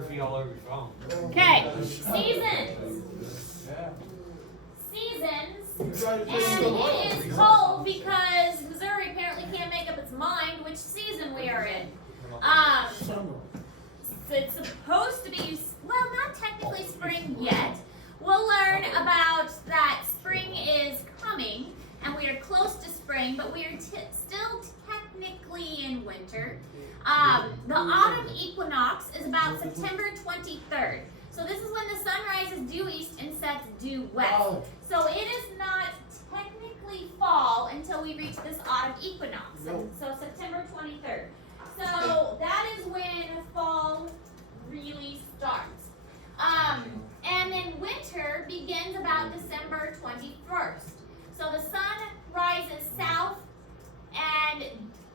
Murphy all over your phone. Okay, seasons. Seasons. And it is cold because Missouri apparently can't make up its mind which season we are in. So it's supposed to be, well, not technically spring yet. We'll learn about that spring is coming, and we are close to spring, but we are still technically in winter. The autumn equinox is about September 23rd. So this is when the sun rises due east and sets due west. So it is not technically fall until we reach this autumn equinox. So September 23rd. So that is when fall really starts. And then winter begins about December 21st. So the sun rises south and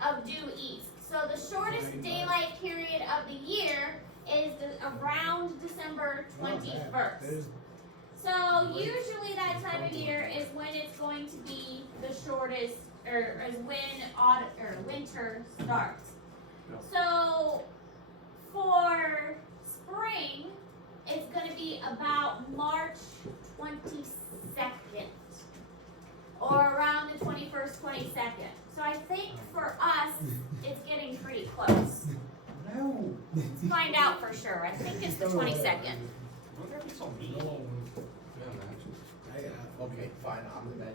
of due east. So the shortest daylight period of the year is around December 21st. So usually that time of year is when it's going to be the shortest, or is when winter starts. So for spring, it's going to be about March 22nd, or around the 21st, 22nd. So I think for us, it's getting pretty close. No. Let's find out for sure. I think it's the 22nd. Okay, fine, I'm the bad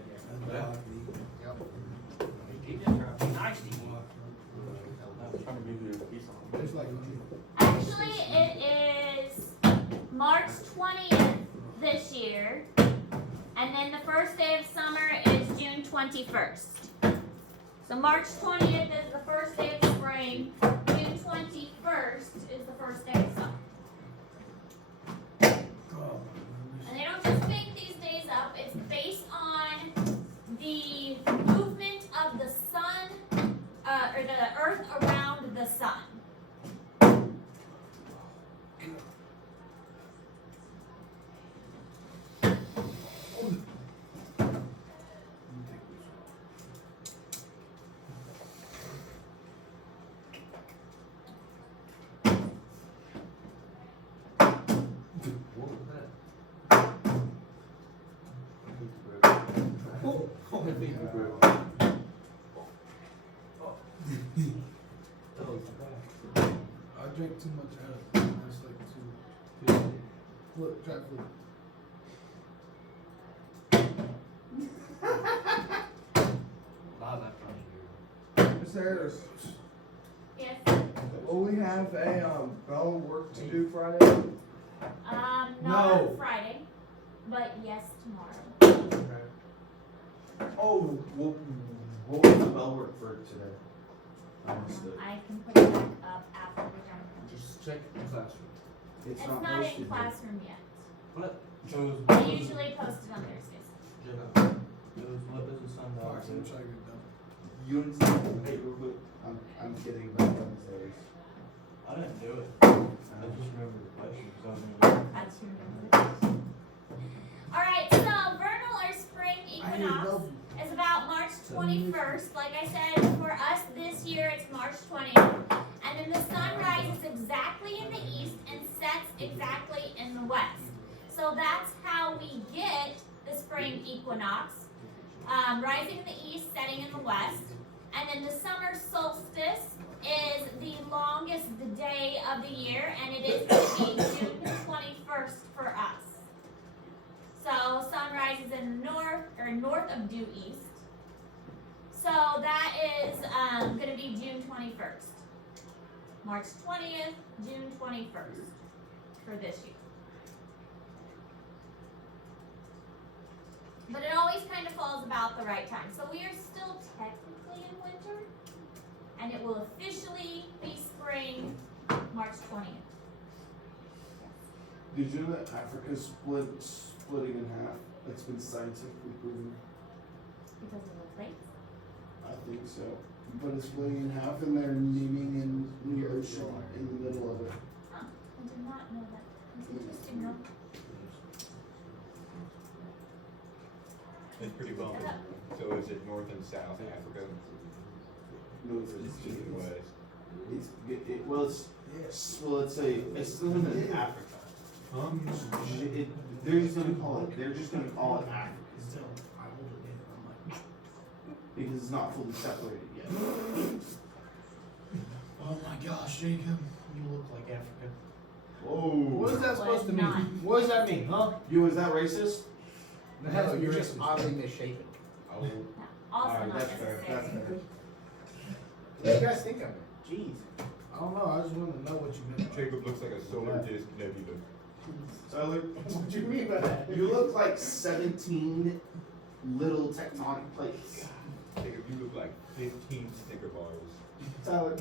guy. Actually, it is March 20th this year, and then the first day of summer is June 21st. So March 20th is the first day of spring, June 21st is the first day of summer. And they don't just make these days up, it's based on the movement of the sun, or the earth around the sun. I drank too much out of it. It's like too. Look, try to flip. Is there, Yes. will we have a, bell work to do Friday? Not No. on Friday, but yes, tomorrow. Oh, what was the bell work for today? I missed it. I can put it back up after we're done. Just check the classroom. It's not posted in yet. classroom yet. What? They usually post it on Thursdays. What does the sun Fox, I'm trying to get done. Unity, hey, real quick, I'm kidding about Wednesdays. I didn't do it. I just remember the question because I was in I just remember it. Alright, so vernal or spring equinox is about March 21st. Like I said, for us this year it's March 20th. And then the sun rises exactly in the east and sets exactly in the west. So that's how we get the spring equinox. Rising in the east, setting in the west. And then the summer solstice is the longest day of the year, and it is going to be June 21st for us. So sun rises in the north, or north of due east. So that is going to be June 21st. March 20th, June 21st for this year. But it always kind of falls about the right time. So we are still technically in winter, and it will officially be spring March 20th. Did you know that Africa's splitting in half? It's been scientifically proven. Because of the plates? I think so. But it's splitting in half and they're meeting in the ocean in the middle of it. Huh, I did not know that. That's interesting though. It's pretty bumpy. So is it North and South Africa? No, it's East and west? well, it's Yes. Well, it's still in Africa. Huh? They're just gonna call it Africa still. I hold it in. I'm like, Because it's not fully separated yet. oh my gosh, Jacob. You look like Africa. What Whoa. is that supposed to not. mean? What does that mean, huh? Is that racist? No, you're just oddly misshapen. Oh, Also Alright, not that's fair, necessary. that's fair. What do you guys think of it? Jeez. I don't know. I just wanted to know what you meant. Jacob looks like a solar disk nebula. Tyler, What do you mean by that? you look like 17 little tectonic plates. Jacob, you look like 15 Snicker bars. Tyler.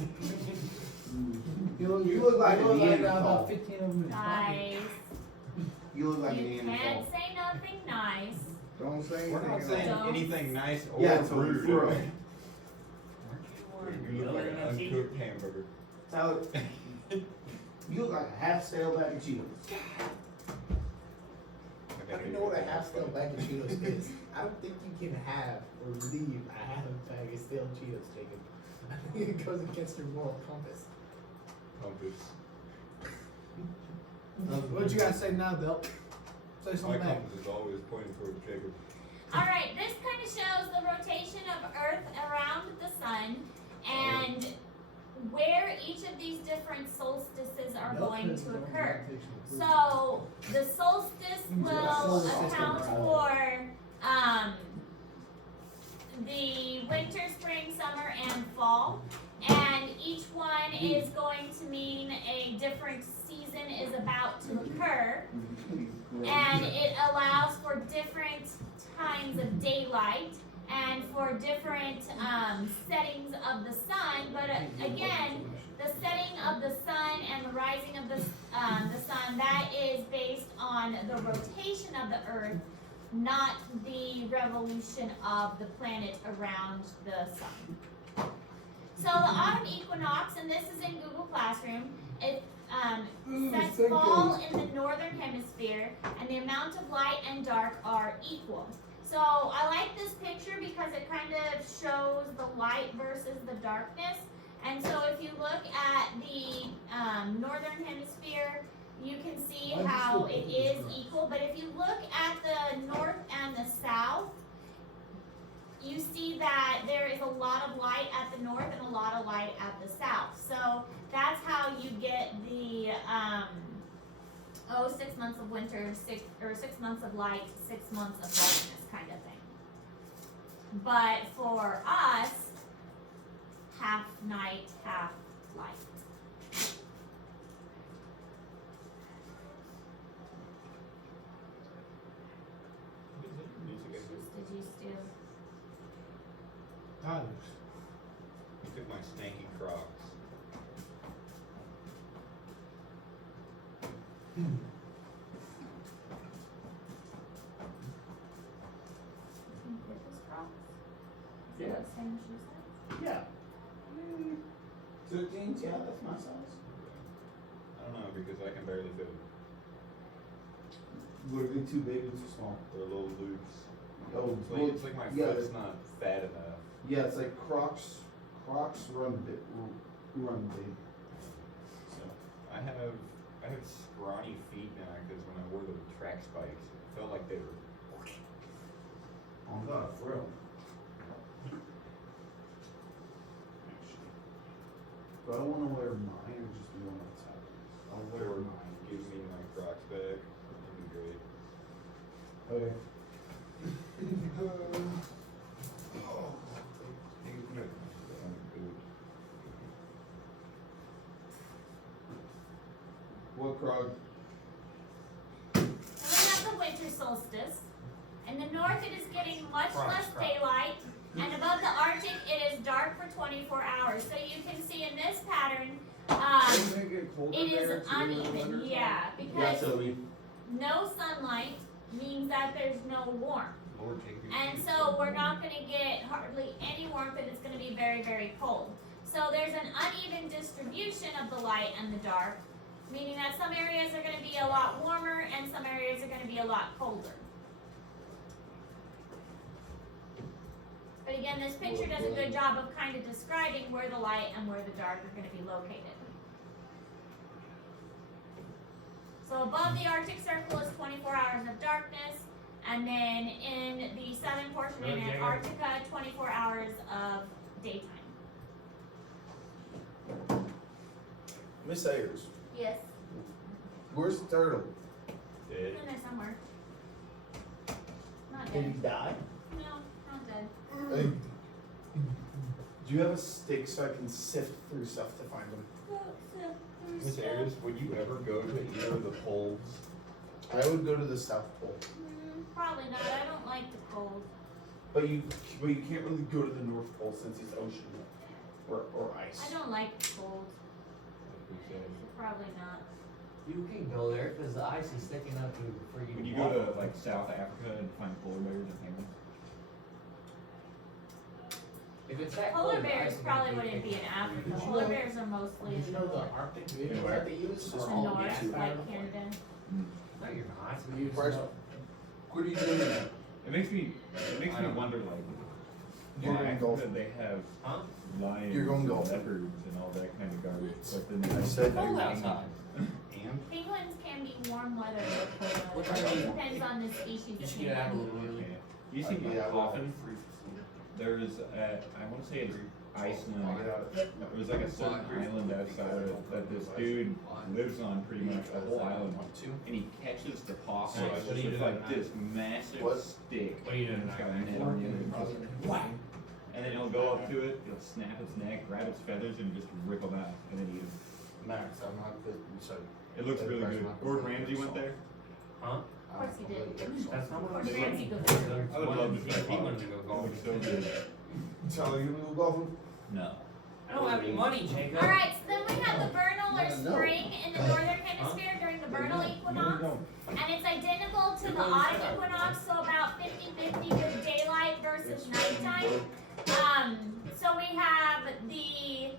You look, You look like a about Neanderthal. 15 of them. in Guys, You look like a you Neanderthal. can't say nothing nice. Don't say We're not anything. saying Don't. anything nice or Yeah, it's rude. for You look like an uncooked hamburger. Tyler, you look like a half-stale bag of Cheetos. I don't know what a half stale bag of Cheetos is. I don't think you can have or leave a half bag of stale Cheetos, Jacob. I think it goes against your moral compass. Compass. What you gotta say now, Bill? Say My something back. compass is always pointing towards Jacob. Alright, this kind of shows the rotation of Earth around the sun and where each of these different solstices are going to occur. So the solstice will account for the winter, spring, summer, and fall. And each one is going to mean a different season is about to occur. And it allows for different times of daylight and for different settings of the sun. But again, the setting of the sun and the rising of the sun, that is based on the rotation of the Earth, not the revolution of the planet around the sun. So the autumn equinox, and this is in Google Classroom, it sets fall in the northern hemisphere, and the amount of light and dark are equal. So I like this picture because it kind of shows the light versus the darkness. And so if you look at the northern hemisphere, you can see how it is equal. But if you look at the north and the south, you see that there is a lot of light at the north and a lot of light at the south. So that's how you get the 6 months of winter, 6 months of light, 6 months of darkness kind of thing. But for us, half night, half light. Music, I think. Did you steal? Tyler's. You took my stanky Crocs. Is it the same shoe size? Yeah. 13s, yeah, that's my size. I don't know because I can barely fit them. What are they too big or too small? They're a little loose. Oh, It's like my yeah, foot's not fat enough. yeah, it's like Crocs run big. So. I have scrawny feet now because when I wore the track spikes, it felt like they were. Oh God, for real. Do I want to wear mine or just the one that's happening? I'll wear Or mine. give me my Crocs back. That'd be great. Okay. What Krog? And we have the winter solstice. In the north, it is getting much less daylight, and above the Arctic, it is dark for 24 hours. So you can see in this pattern, it is uneven. Yeah, Yeah, because so we. no sunlight means that there's no warmth. Lord, take me. And so we're not going to get hardly any warmth, and it's going to be very, very cold. So there's an uneven distribution of the light and the dark, meaning that some areas are going to be a lot warmer and some areas are going to be a lot colder. But again, this picture does a good job of kind of describing where the light and where the dark are going to be located. So above the Arctic Circle is 24 hours of darkness, and then in the southern portion in Antarctica, 24 hours of daytime. Miss Ayers, Yes. where's the turtle? Dead. In there somewhere. Not Did he dead. die? No, not dead. Hey, do you have a stick so I can sift through stuff to find them? Miss Ayers, would you ever go to either of the poles? I would go to the South Pole, Probably not. I don't like the cold. but you can't really go to the North Pole since it's ocean or ice. I don't like the cold. So probably not. You can go there because the ice is sticking up for you. Would to you walk go on. to like South Africa and find polar bears and penguins? If it's that Polar cold, the bears ice is probably gonna wouldn't be in Africa. Did you Polar know- bears are mostly Did in you the know the north, Arctic video that they use? Just for the all all north, gas like powered Canada. No, you're not. We use Bryce, no- what are you doing now? It makes me wonder like You're why going Africa golfing. they have Huh? lions You're going and golfing. leopards and all that kind of garbage. But then I they said have Cold penguins. outside. And Penguins can be warm weather or cold What weather. do you It mean? depends on the species You of should get out a penguin. little early. you see Yeah, like well, often there's I want to say it's Iceland. I'll get out of it. It was like a certain island outside of it that this dude lives on pretty much the whole island, and he catches the possums Alright, what do you with do like tonight? this massive What? stick. What are you doing It's got a tonight? net on it, and just whack. And then he'll go up to it, he'll snap its neck, grab its feathers, and just rip them out, and then eat them. Max, I'm not good. So It looks really good. Gordon Ramsay went there. Huh? Of course he did. That's not Of what course I'm Ramsey saying. goes there. I would love to try He wanted to go It golfing. looks so good. Tell you to go golfing. No. I don't have any money, Jacob. Alright, so then we have the vernal or No. spring in the northern hemisphere during the vernal equinox. And it's identical to the autumn equinox, so about 50-50 with daylight versus nighttime. So we have the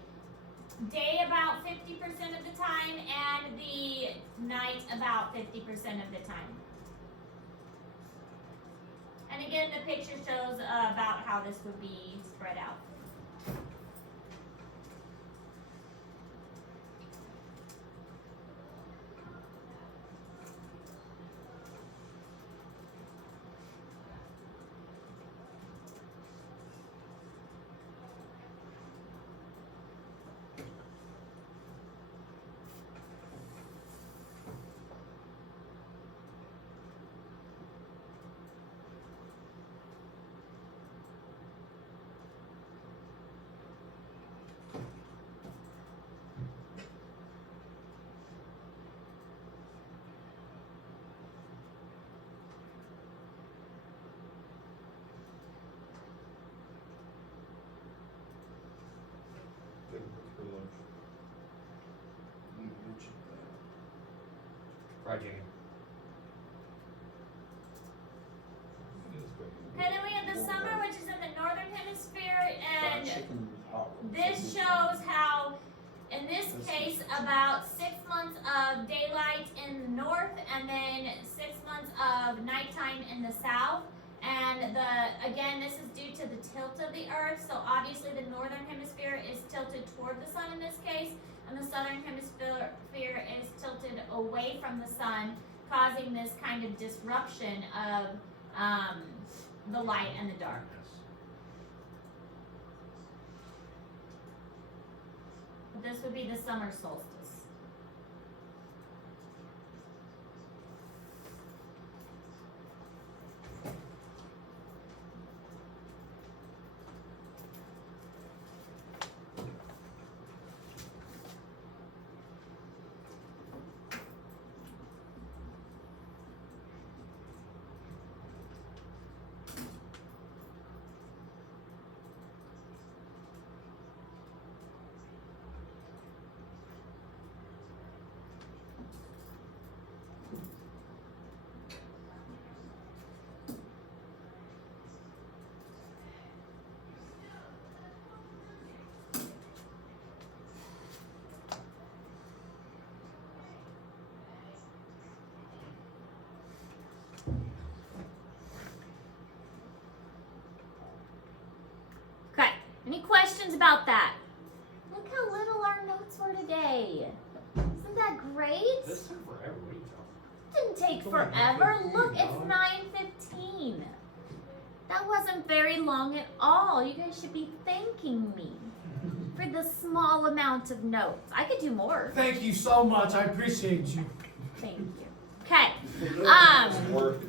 day about 50% of the time and the night about 50% of the time. And again, the picture shows about how this would be spread out. Right, Jacob. And then we have the summer, which is in the northern hemisphere, and this shows how, in this case, about 6 months of daylight in the north, and then 6 months of nighttime in the south. And again, this is due to the tilt of the earth, so obviously the northern hemisphere is tilted toward the sun in this case, and the southern hemisphere is tilted away from the sun, causing this kind of disruption of the light and the darkness. This would be the summer solstice. Okay, any questions about that? Look how little our notes were today. Isn't that great? This took forever. What are you talking take forever? Look, it's 9:15. That wasn't very long at all. You guys should be thanking me for the small amount of notes. I could do more. Thank you so much. I appreciate you. Thank you. Okay. Work.